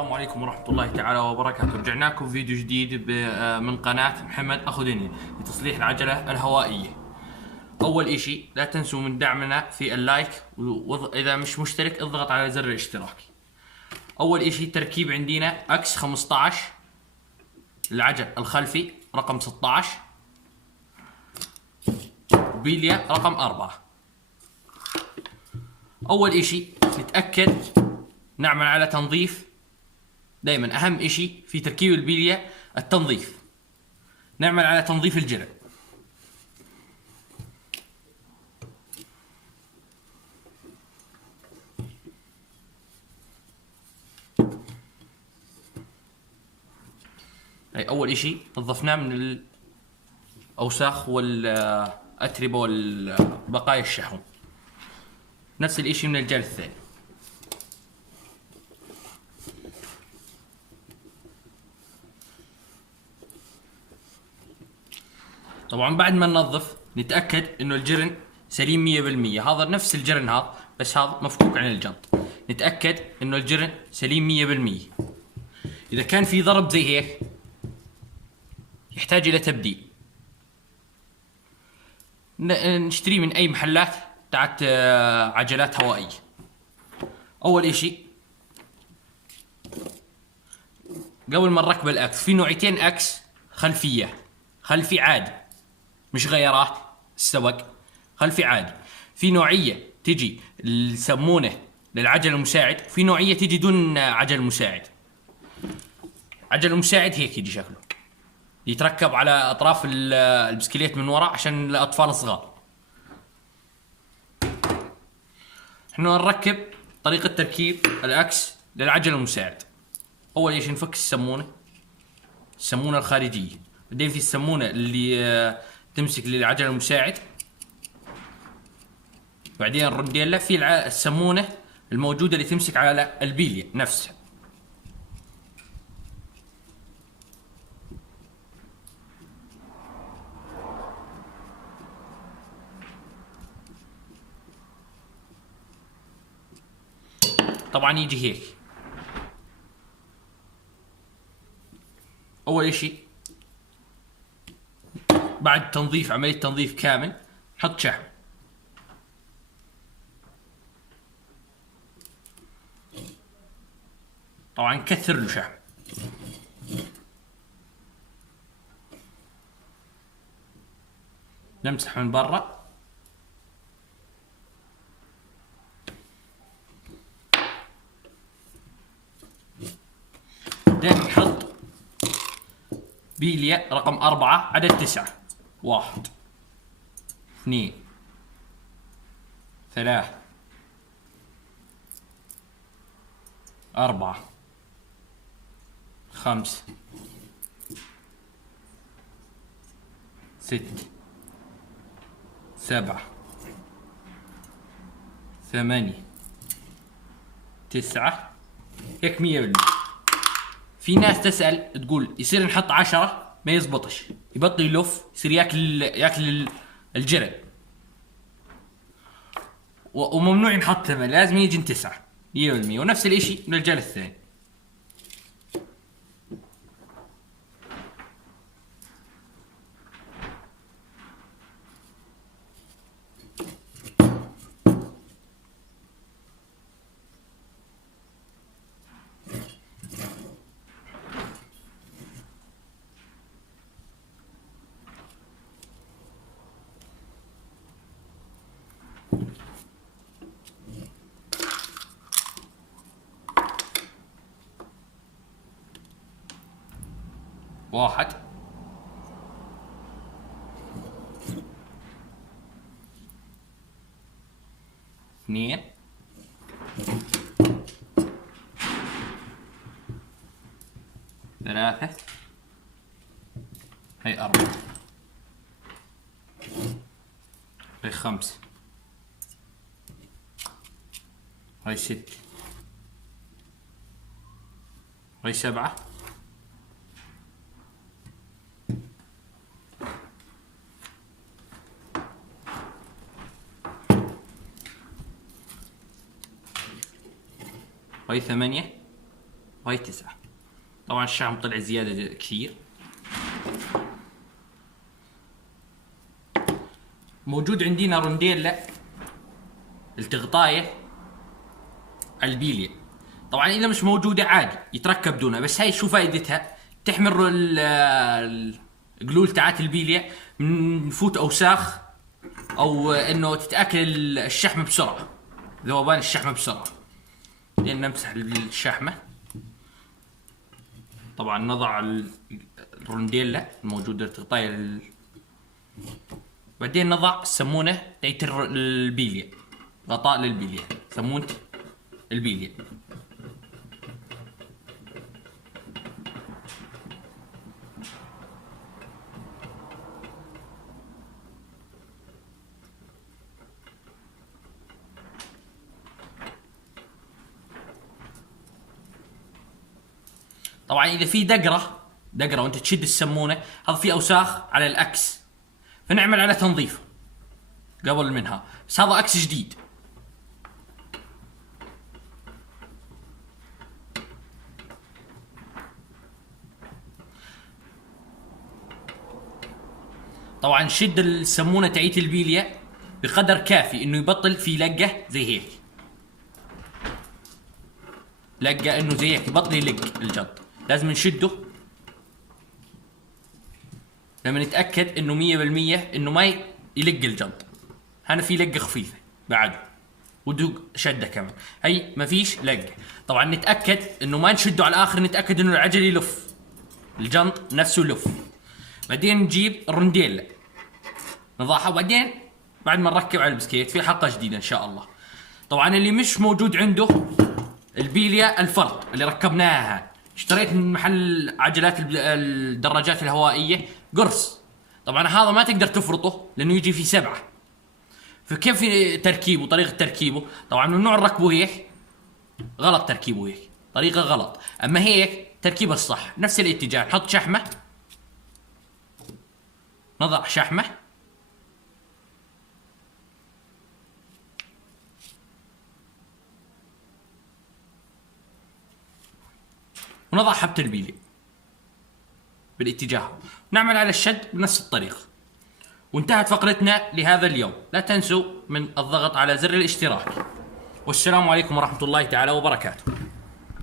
السلام عليكم ورحمة الله تعالى وبركاته. رجعنا لكم فيديو جديد من قناة محمد أخو دنيا لتصليح العجلة الهوائية. أول إشي لا تنسوا من دعمنا في اللايك، وإذا مش مشترك اضغط على زر الاشتراك. أول إشي تركيب عندنا أكس 15 العجل الخلفي رقم 16 بيليا رقم 4. أول إشي نتأكد نعمل على تنظيف. دائما اهم اشي في تركيب البليه التنظيف. نعمل على تنظيف الجرع. هي اول اشي نظفناه من الاوساخ والاتربه والبقايا الشحم. نفس الاشي من الجرع الثاني. طبعا بعد ما ننظف نتأكد انه الجرن سليم 100%. هذا نفس الجرن هذا، بس هذا مفكوك عن الجنط. نتأكد انه الجرن سليم 100%. اذا كان في ضرب زي هيك يحتاج الى تبديل. نشتريه من اي محلات تاعت عجلات هوائية. اول اشي قبل ما نركب الاكس، في نوعيتين اكس خلفية. خلفي عادي مش غيارات السبق، خلفي عادي. في نوعية تجي السمونة للعجل المساعد، في نوعية تجي دون عجل مساعد. عجل المساعد هيك يجي شكله، يتركب على اطراف البسكليت من وراء عشان الاطفال الصغار. احنا نركب طريقة تركيب الاكس للعجل المساعد. اول شيء نفك السمونة الخارجية، بعدين في السمونة اللي تمسك للعجل المساعد، بعدين الرنديلا في السمونة الموجودة اللي تمسك على البيلية نفسها. طبعا يجي هيك. اول اشي بعد تنظيف، عملية تنظيف كامل، نحط شحم. طبعا نكثر له شحم. نمسح من برا. بعدين نحط بيليا رقم 4 عدد 9. 1 2 3 4 5 6 7 8 9. هيك 100%. في ناس تسأل تقول يصير نحط 10 ما يزبطش، يبطل يلف، يصير ياكل الجرع، وممنوع نحط 8، لازم يجي 9 100%. ونفس الاشي من الجرع الثاني. واحد 2 3 هي 4 هي 5 هي 6 هي 7 هي 8 وهي 9. طبعا الشحم طلع زيادة كثير. موجود عندنا رونديلا التغطاية على البيلية. طبعا اذا مش موجودة عادي يتركب دونها، بس هاي شو فائدتها؟ تحمر القلول تاعت البيلية من فوت اوساخ، او انه تتاكل الشحمة بسرعة، ذوبان الشحمة بسرعة. لين نمسح الشحمة. طبعا نضع الرونديلا الموجودة التغطاية بعدين نضع السمونة تاعت البيلية، غطاء للبيلية، سمونة البيلية. طبعا اذا في دقرة وانت تشد السمونة، هذا في اوساخ على الاكس، فنعمل على تنظيف قبل منها. بس هذا اكس جديد. طبعا شد السمونة تعيت البيلية بقدر كافي انه يبطل في لقة زي هيك، لقة انه زي هيك يبطل يلق الجنط. لازم نشده لما نتأكد انه 100% انه ما يلق الجنط. هنا في لقة خفيفة بعد ودوق شدة كمان، هي ما فيش لقة. طبعا نتأكد انه ما نشده على الاخر، نتأكد انه العجل يلف، الجنط نفسه يلف. بعدين نجيب الرونديلا نضعها، وبعدين بعد ما نركب على البسكيت في حلقة جديدة ان شاء الله. طبعا اللي مش موجود عنده البيليا الفرد اللي ركبناها، اشتريت من محل عجلات الدراجات الهوائية قرص. طبعا هذا ما تقدر تفرطه لانه يجي في 7. فكيف تركيبه؟ طريقة تركيبه طبعا ممنوع نركبه هيك، غلط تركيبه هيك، طريقة غلط. اما هيك تركيبه الصح، نفس الاتجاه. نحط شحمة، نضع شحمة، ونضع حبة البيلي بالاتجاه، نعمل على الشد بنفس الطريقة. وانتهت فقرتنا لهذا اليوم. لا تنسوا من الضغط على زر الاشتراك، والسلام عليكم ورحمة الله تعالى وبركاته.